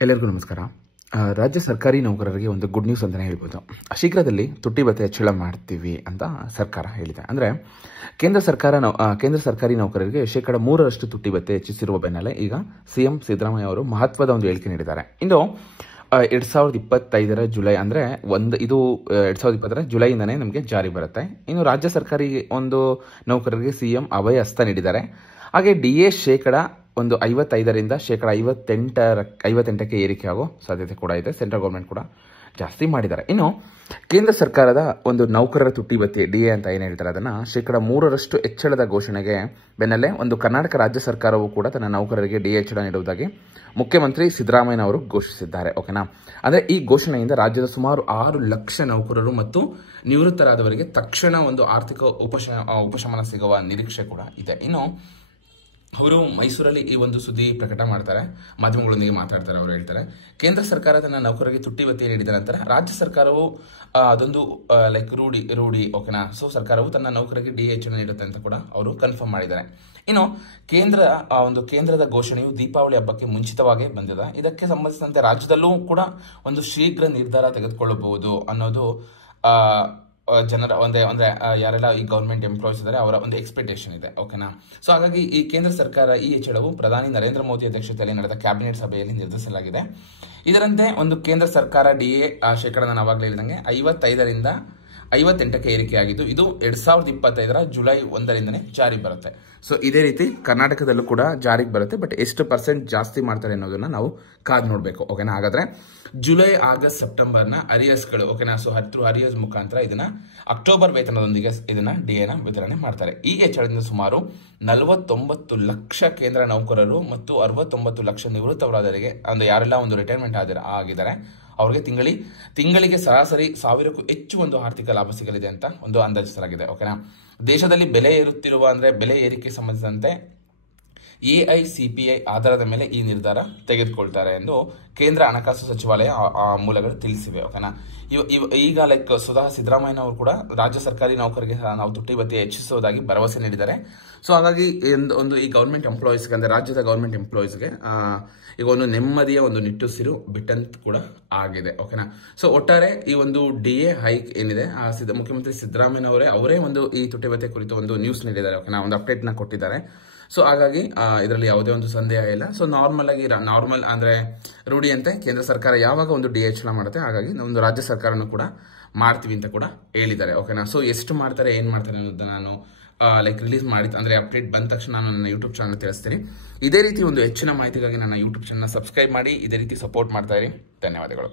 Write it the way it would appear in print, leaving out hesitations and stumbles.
ಎಲ್ಲರಿಗೂ ನಮಸ್ಕಾರ. ರಾಜ್ಯ ಸರ್ಕಾರಿ ನೌಕರರಿಗೆ ಒಂದು ಗುಡ್ ನ್ಯೂಸ್ ಅಂತಲೇ ಹೇಳ್ಬೋದು. ಶೀಘ್ರದಲ್ಲಿ ತುಟ್ಟಿ ಭತ್ಯೆ ಹೆಚ್ಚಳ ಮಾಡ್ತೀವಿ ಅಂತ ಸರ್ಕಾರ ಹೇಳಿದೆ. ಅಂದರೆ ಕೇಂದ್ರ ಸರ್ಕಾರಿ ನೌಕರರಿಗೆ 3% ತುಟ್ಟಿ ಭತ್ಯೆ ಹೆಚ್ಚಿಸಿರುವ ಬೆನ್ನಲ್ಲೇ ಈಗ ಸಿಎಂ ಸಿದ್ದರಾಮಯ್ಯ ಅವರು ಮಹತ್ವದ ಒಂದು ಹೇಳಿಕೆ ನೀಡಿದ್ದಾರೆ. ಇನ್ನು 2025 ಜುಲೈ ಅಂದರೆ ಇದು 2020 ಜುಲೈಯಿಂದನೇ ನಮಗೆ ಜಾರಿ ಬರುತ್ತೆ. ಇನ್ನು ರಾಜ್ಯ ಸರ್ಕಾರಿ ಒಂದು ನೌಕರರಿಗೆ ಸಿಎಂ ಅಭಯ ಹಸ್ತ ನೀಡಿದ್ದಾರೆ. ಹಾಗೆ DA ಒಂದು 55ರಿಂದ 58ಕ್ಕೆ ಏರಿಕೆ ಆಗೋ ಸಾಧ್ಯತೆ ಕೂಡ ಇದೆ. ಸೆಂಟ್ರಲ್ ಗೌರ್ಮೆಂಟ್ ಕೂಡ ಜಾಸ್ತಿ ಮಾಡಿದ್ದಾರೆ. ಇನ್ನು ಕೇಂದ್ರ ಸರ್ಕಾರದ ಒಂದು ನೌಕರರ ತುಟ್ಟಿ ಭತ್ಯೆ DA ಅಂತ ಏನು ಹೇಳ್ತಾರೆ ಅದನ್ನು 3% ಹೆಚ್ಚಳದ ಘೋಷಣೆಗೆ ಬೆನ್ನಲ್ಲೇ ಒಂದು ಕರ್ನಾಟಕ ರಾಜ್ಯ ಸರ್ಕಾರವು ಕೂಡ ತನ್ನ ನೌಕರರಿಗೆ DA ಹೆಚ್ಚಳ ನೀಡುವುದಾಗಿ ಮುಖ್ಯಮಂತ್ರಿ ಸಿದ್ದರಾಮಯ್ಯ ಅವರು ಘೋಷಿಸಿದ್ದಾರೆ. ಓಕೆನಾ? ಅಂದರೆ ಈ ಘೋಷಣೆಯಿಂದ ರಾಜ್ಯದ ಸುಮಾರು 6 ಲಕ್ಷ ನೌಕರರು ಮತ್ತು ನಿವೃತ್ತರಾದವರಿಗೆ ತಕ್ಷಣ ಒಂದು ಆರ್ಥಿಕ ಉಪಶಮನ ಸಿಗುವ ನಿರೀಕ್ಷೆ ಕೂಡ ಇದೆ. ಇನ್ನು ಅವರು ಮೈಸೂರಲ್ಲಿ ಈ ಒಂದು ಸುದ್ದಿ ಪ್ರಕಟ ಮಾಡ್ತಾರೆ, ಮಾಧ್ಯಮಗಳೊಂದಿಗೆ ಮಾತಾಡ್ತಾರೆ. ಅವರು ಹೇಳ್ತಾರೆ, ಕೇಂದ್ರ ಸರ್ಕಾರ ತನ್ನ ನೌಕರರಿಗೆ ತುಟ್ಟಿ ಭತ್ಯೆ ನೀಡಿದ ನಂತರ ರಾಜ್ಯ ಸರ್ಕಾರವು ಅದೊಂದು ರೂಢಿ ಓಕೆನಾ. ಸೊ ಸರ್ಕಾರವು ತನ್ನ ನೌಕರರಿಗೆ DA ಹೆಚ್ಚಳ ನೀಡುತ್ತೆ ಅಂತ ಕೂಡ ಅವರು ಕನ್ಫರ್ಮ್ ಮಾಡಿದ್ದಾರೆ. ಇನ್ನು ಕೇಂದ್ರದ ಘೋಷಣೆಯು ದೀಪಾವಳಿ ಹಬ್ಬಕ್ಕೆ ಮುಂಚಿತವಾಗಿ ಬಂದಿದೆ. ಇದಕ್ಕೆ ಸಂಬಂಧಿಸಿದಂತೆ ರಾಜ್ಯದಲ್ಲೂ ಕೂಡ ಒಂದು ಶೀಘ್ರ ನಿರ್ಧಾರ ತೆಗೆದುಕೊಳ್ಳಬಹುದು ಅನ್ನೋದು ಜನರ ಅಂದ್ರೆ ಯಾರೆಲ್ಲ ಈ ಗವರ್ಮೆಂಟ್ ಎಂಪ್ಲಾಯೀಸ್ ಇದ್ದಾರೆ ಅವರ ಒಂದು ಎಕ್ಸ್ಪೆಕ್ಟೇಷನ್ ಇದೆ. ಓಕೆನಾ? ಸೊ ಹಾಗಾಗಿ ಈ ಕೇಂದ್ರ ಸರ್ಕಾರ ಈ ಹೆಚ್ಚಳವು ಪ್ರಧಾನಿ ನರೇಂದ್ರ ಮೋದಿ ಅಧ್ಯಕ್ಷತೆಯಲ್ಲಿ ನಡೆದ ಕ್ಯಾಬಿನೆಟ್ ಸಭೆಯಲ್ಲಿ ನಿರ್ಧರಿಸಲಾಗಿದೆ. ಇದರಂತೆ ಒಂದು ಕೇಂದ್ರ ಸರ್ಕಾರ DA ನಾನು ಆವಾಗಲೇ ಹೇಳಿದಂಗೆ 55ರಿಂದ 58ಕ್ಕೆ ಏರಿಕೆಯಾಗಿದ್ದು ಇದು 2025 ಜುಲೈ 1ರಿಂದನೇ ಜಾರಿ ಬರುತ್ತೆ. ಸೊ ಇದೇ ರೀತಿ ಕರ್ನಾಟಕದಲ್ಲೂ ಕೂಡ ಜಾರಿಗೆ ಬರುತ್ತೆ. ಬಟ್ ಎಷ್ಟು % ಜಾಸ್ತಿ ಮಾಡ್ತಾರೆ ಅನ್ನೋದನ್ನ ನಾವು ಕಾದು ನೋಡಬೇಕು. ಓಕೆನಾ? ಹಾಗಾದ್ರೆ ಜುಲೈ, ಆಗಸ್ಟ್, ಸೆಪ್ಟೆಂಬರ್ನ ಅರಿಯರ್ಸ್ಗಳು ಓಕೆನಾ. ಸೊ ಅರಿಯರ್ಸ್ ಮುಖಾಂತರ ಇದನ್ನ ಅಕ್ಟೋಬರ್ ವೇತನದೊಂದಿಗೆ ಇದನ್ನ DA ವಿತರಣೆ ಮಾಡ್ತಾರೆ. ಈ ಹೆಚ್ಚಳದಿಂದ ಸುಮಾರು 49 ಲಕ್ಷ ಕೇಂದ್ರ ನೌಕರರು ಮತ್ತು 69 ಲಕ್ಷ ನಿವೃತ್ತವರಾದವರಿಗೆ ಅಂದ್ರೆ ಯಾರೆಲ್ಲ ಒಂದು ರಿಟೈರ್ಮೆಂಟ್ ಆಗಿದ್ದಾರೆ ಅವರಿಗೆ ತಿಂಗಳಿಗೆ ಸರಾಸರಿ 1000ಕ್ಕೂ ಹೆಚ್ಚು ಒಂದು ಆರ್ಥಿಕ ಲಾಭ ಸಿಗಲಿದೆ ಅಂತ ಒಂದು ಅಂದಾಜಿಸಲಾಗಿದೆ. ಓಕೆನಾ? ದೇಶದಲ್ಲಿ ಬೆಲೆ ಏರಿಕೆ ಸಂಬಂಧಿಸಿದಂತೆ AICPI ಆಧಾರದ ಮೇಲೆ ಈ ನಿರ್ಧಾರ ತೆಗೆದುಕೊಳ್ತಾರೆ ಎಂದು ಕೇಂದ್ರ ಹಣಕಾಸು ಸಚಿವಾಲಯ ಮೂಲಗಳು ತಿಳಿಸಿವೆ. ಓಕೆನಾ? ಈಗ ಸ್ವತಃ ಸಿದ್ದರಾಮಯ್ಯ ಅವರು ಕೂಡ ರಾಜ್ಯ ಸರ್ಕಾರಿ ನೌಕರಿಗೆ ನಾವು ತುಟ್ಟಿ ಭತ್ಯೆ ಹೆಚ್ಚಿಸುವುದಾಗಿ ಭರವಸೆ ನೀಡಿದ್ದಾರೆ. ಸೊ ಹಾಗಾಗಿ ಈ ಗವರ್ಮೆಂಟ್ ಎಂಪ್ಲಾಯೀಸ್ಗೆ ಅಂದ್ರೆ ರಾಜ್ಯದ ಗವರ್ಮೆಂಟ್ ಎಂಪ್ಲಾಯೀಸ್ಗೆ ಈಗ ಒಂದು ನೆಮ್ಮದಿಯ ಒಂದು ನಿಟ್ಟುಸಿರು ಬಿಟ್ಟಂತ ಕೂಡ ಆಗಿದೆ. ಓಕೆನಾ? ಸೊ ಒಟ್ಟಾರೆ ಈ ಒಂದು DA ಹೈಕ್ ಏನಿದೆ ಮುಖ್ಯಮಂತ್ರಿ ಸಿದ್ದರಾಮಯ್ಯ ಅವರೇ ಒಂದು ಈ ತುಟ್ಟಿ ಭತ್ಯೆ ಕುರಿತು ಒಂದು ನ್ಯೂಸ್ ನೀಡಿದ್ದಾರೆ. ಓಕೆನಾ? ಒಂದು ಅಪ್ಡೇಟ್ ನ ಕೊಟ್ಟಿದ್ದಾರೆ. ಸೊ ಹಾಗಾಗಿ ಇದರಲ್ಲಿ ಯಾವುದೇ ಒಂದು ಸಂದೇಹ ಇಲ್ಲ. ಸೊ ನಾರ್ಮಲ್ ಅಂದ್ರೆ ರೂಢಿಯಂತೆ ಕೇಂದ್ರ ಸರ್ಕಾರ ಯಾವಾಗ ಒಂದು DA ಹೆಚ್ಚಳ ಮಾಡುತ್ತೆ ಹಾಗಾಗಿ ಒಂದು ರಾಜ್ಯ ಸರ್ಕಾರನೂ ಕೂಡ ಮಾಡ್ತೀವಿ ಅಂತ ಕೂಡ ಹೇಳಿದ್ದಾರೆ. ಓಕೆನಾ? ಸೊ ಎಷ್ಟು ಮಾಡ್ತಾರೆ ಏನ್ ಮಾಡ್ತಾರೆ ಅನ್ನೋದನ್ನ ನಾನು ರಿಲೀಸ್ ಮಾಡಿ ಅಂದ್ರೆ ಅಪ್ಡೇಟ್ ಬಂದ ತಕ್ಷಣ ನಾನು ನನ್ನ ಯೂಟ್ಯೂಬ್ ಚಾನಲ್ ತಿಳಿಸ್ತೀನಿ. ಇದೇ ರೀತಿ ಒಂದು ಹೆಚ್ಚಿನ ಮಾಹಿತಿಗಾಗಿ ನನ್ನ ಯೂಟ್ಯೂಬ್ ಚಾನಲ್ ಸಬ್ಸ್ಕ್ರೈಬ್ ಮಾಡಿ ಇದೇ ರೀತಿ ಸಪೋರ್ಟ್ ಮಾಡ್ತಾ ಇರಿ. ಧನ್ಯವಾದಗಳು.